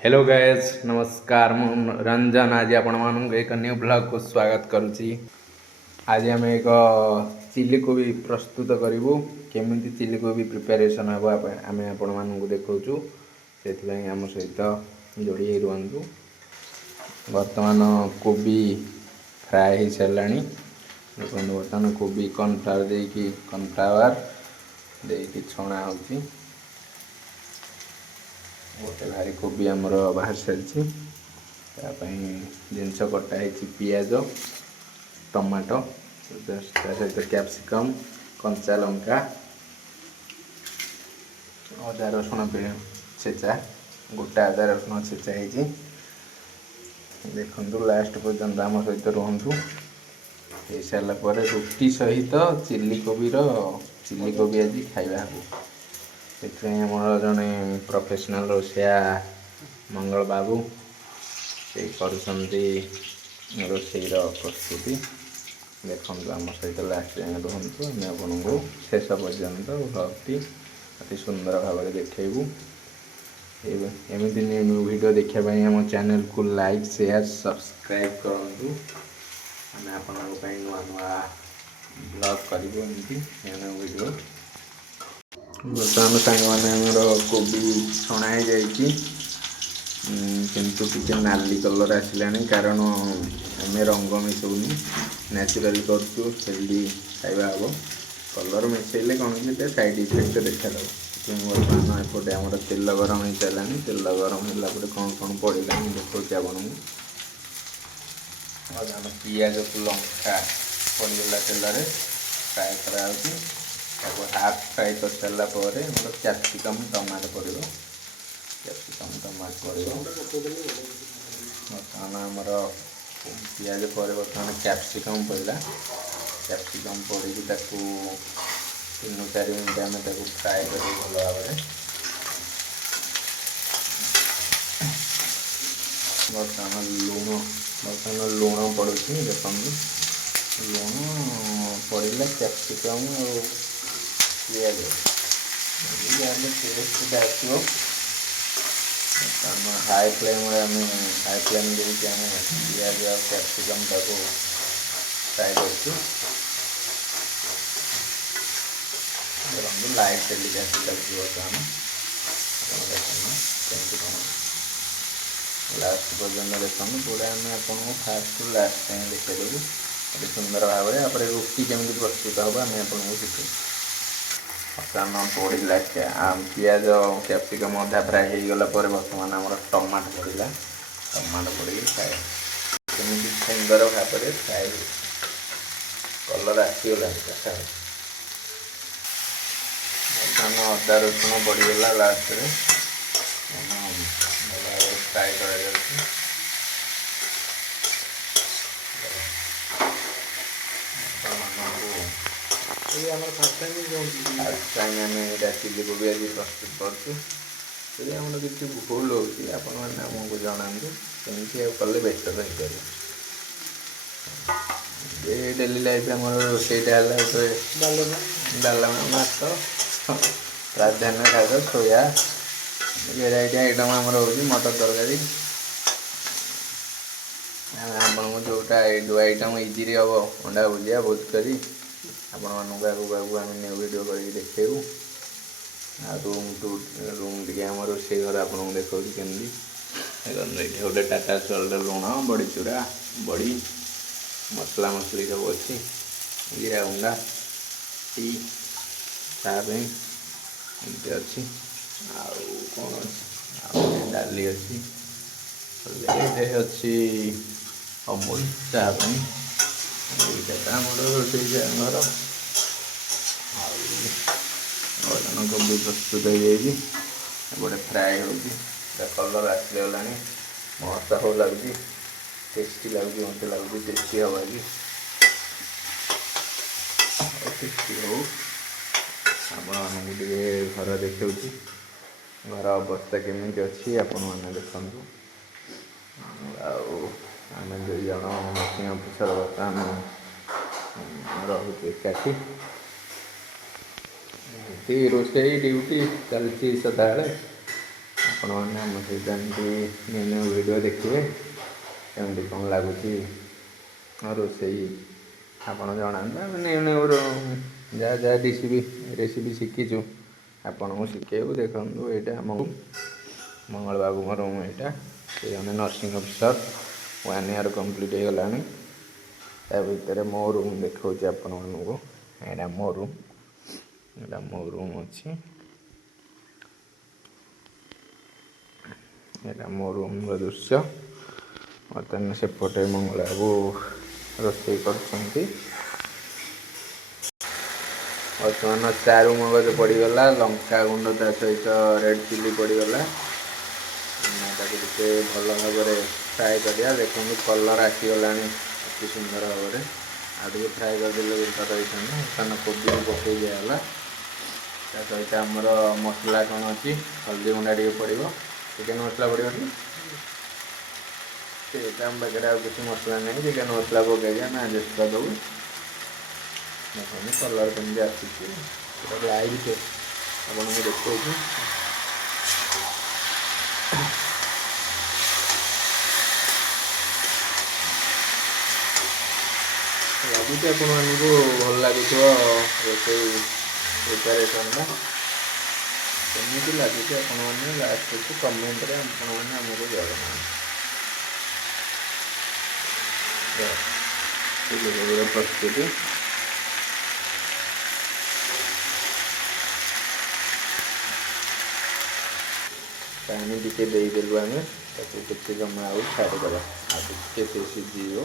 Hello guys नमस्कार मु रंजन आज आपण मानक एक न्यू ब्लॉग को स्वागत करुच्ची। आज आम एक चिली कोबी प्रस्तुत करूँ केमी चिली कोबी प्रिपेरेसन हम आम आपण मानक देखु से आम सहित जोड़ी रुहतु। बर्तमान कोबी फ्राए हो सारा देखो बर्तमान कोबी कॉर्नफ्लावर देकी कॉर्नफ्लावर देकी छणा होची गोटे भारी कोबी आमर बाहर सारी जिनस कटा पियाज टमाटो सहित कैप्सिकम कंचा लंका अदा रसुण छेचा गोटा अदा रसुण छेचा है देखु लास्ट पर्यंत आम सहित रुहतु। हो सारापर रुटी सहित चिली कोबी आज खाइबा से आमर जड़े प्रोफेशनल रोषिया मंगल बाबू से कर रोषेईर प्रस्तुति देखु आम सहित लास्ट जाए रुहतु आम आपको शेष पर्यंत ब्लॉगटी अति सुंदर भाव में देखू। एमती न्यू वीडियो देखापी आम चैनल को लाइक शेयर सब्सक्राइब करूँ। आम आप नुआ नुआ ब्लॉग करूँ वीडियो बर्तमान सांग मैंने कोबी छणा हो किंतु टी नाली कलर आसला कारण आम रंग मिसौनी नेचुराली करूँ खाइबा हम कलर मिसैले कौन कि साइड इफेक्ट देखा बर्तमान एपटे आम तेल गरम हो सारा तेल गरम है कौन कौन पड़ा देखा आपन को पियाज को लंका पड़गला तेल फ्राए कराऊँ हाफ फ्राए कर सारापर कैप्सिकम टमाटो पड़ो कैप्सिकम टमाटो पड़ो बर्तमान आमर पियाज पर बर्तमान कैप्सिकम पड़ा कैप्सिकम पड़ी 3-4 मिनट आम फ्राए कर भल भाव बर्तमान लुण पड़ू देखो लुण पड़ा कैप्सिकम पियाज टेस्ट आसो हाई फ्लेम देके आम पियाज और कैप्सिकम टाक फ्राए कर लाइट टेलीकास्ट चलती बर्तमान लास्ट पर्यटन देखते पूरा आम आपको फास्ट टू लास्ट टाइम देखेदेवु अति सुंदर भाव में आप रुटी केमी प्रस्तुत हम आम आपको शिखू। बर्तमान पड़ा पियाज कैप्सिकम अधा फ्राए हो गला बर्तमान आम टमाटो पड़ा टमाटो पड़ी फ्राए केमी सुंदर भाव में फ्राए कलर आसीगला बर्तमान अदा रसुण पड़गला लास्ट फ्राए कर फास्ट टाइम आम चिली कोबी आज प्रस्तुत करें किसी भूल होमको जनातु कमी कले बेटर हो डेली लाइफ आम रोसईटा डालमा भात प्राधान्य खाद्य सोया वेराइटी आइटम आम मटर तरकारी आपको जोटा जो आइटम इजी हम अंडा भुजिया बहुत करी आपण आगे आम न्यू वीडियो कर देखू रूम टी आम रोसे घर आपको देखा केमी ये गोटे टाटा सल्ट लुण बड़ी चूड़ा बड़ी मसला मसली सब अच्छी जीरा गुंडा टी चापी एमती अच्छी कौन अच्छी डाली अच्छी अच्छी अमूल चापी आम रोसई घर बर्तमान कोबी प्रस्तुत हो जाए फ्राए हो कलर आसगला मस्त हो लगुच टेस्टी लगुच मत लगुच टेस्टी हवा कि टेस्टी हो आपको घर देखा घर अवस्था केमी अच्छी आपण मैंने देखु आम 2 जन मशीन अफिसर बर्तमान रोचे एकाठी रोसई ड्यूटी चलती सदाबले ଆପଣମାନେ ଆମ ସହିତ ଏମିତି ନ୍ୟୁ ନ୍ୟୁ ଭିଡ଼ିଓ ଦେଖିବେ, କେମିତି କ'ଣ ଲାଗୁଛି ରୋଷେଇ ଆପଣ ଜଣାନ୍ତୁ। ଆମେ ନ୍ୟୁ ନ୍ୟୁ ଯାହା ଯାହା ରେସିପି ଶିଖିଛୁ ଆପଣଙ୍କୁ ଶିଖେଇବୁ। ଦେଖନ୍ତୁ ଏଇଟା ଆମ ମଙ୍ଗଳ ବାବୁଙ୍କ ରୁମ୍, ଏଇଟା ସେ ଜଣେ ନର୍ସିଂ ଅଫିସର୍, 1 ଇୟର୍ କମ୍ପ୍ଲିଟ୍ ହେଇଗଲାଣି। ତା ଭିତରେ ମୋ ରୁମ୍ ଦେଖାଉଛି ଆପଣମାନଙ୍କୁ। ଏଇଟା ମୋ ରୁମ୍, ଏଇଟା ମୋ ରୁମ୍ ଅଛି, ଏଇଟା ମୋ ରୁମ୍ର ଦୃଶ୍ୟ। ବର୍ତ୍ତମାନ ସେପଟେ ମଙ୍ଗଳ ବାବୁ ରୋଷେଇ କରୁଛନ୍ତି। ବର୍ତ୍ତମାନ ଚାରୁ ମଗଜ ପଡ଼ିଗଲା, ଲଙ୍କା ଗୁଣ୍ଡ ତା ସହିତ ରେଡ଼୍ ଚିଲି ପଡ଼ିଗଲା। ତାକୁ ଟିକେ ଭଲ ଭାବରେ ଫ୍ରାଏ କରିବା। ଦେଖନ୍ତୁ କଲର୍ ଆସିଗଲାଣି ଅତି ସୁନ୍ଦର ଭାବରେ। ଆଉ ଟିକେ ଫ୍ରାଏ କରିଦେଲେ ବେଟର୍ ହେଇଥାନ୍ତା। ବର୍ତ୍ତମାନ କୋବି ପକାଇ ଦିଆଗଲା। ତା ସହିତ ଆମର ମସଲା କ'ଣ ଅଛି, ହଳଦୀ ଗୁଣ୍ଡା ଟିକେ ପଡ଼ିବ, ଚିକେନ୍ ମସଲା ପଡ଼ିବନି, ସେଇଟା ଆମ ପାଖରେ ଆଉ କିଛି ମସଲା ନାହିଁ। ଚିକେନ୍ ମସଲା ପକାଇକି ଆମେ ଆଡ଼ଜଷ୍ଟ କରିଦେବୁ। ଦେଖନ୍ତୁ କଲର୍ କେମିତି ଆସୁଛି, ପୁରା ଲାଇଭ୍ ଆପଣଙ୍କୁ ଦେଖାଉଛି। ଲାଗୁଛି ଆପଣମାନଙ୍କୁ ଭଲ ଲାଗୁଥିବ ରୋଷେଇ ପ୍ରିପାରେସନ୍ଟା। କେମିତି ଲାଗୁଛି ଆପଣମାନେ ଲାଷ୍ଟକୁ କମେଣ୍ଟରେ ଆପଣମାନେ ଆମକୁ ଜଣାନ୍ତୁ। ଚିଲି କୋବିର ପ୍ରସ୍ତୁତି ପାଣି ଟିକେ ଦେଇଦେଲୁ ଆମେ, ତାକୁ ଟିକେ ସମୟ ଆଉ ଛାଡ଼ିଦେବା, ଆଉ ଟିକେ ସେ ସିଝିବ।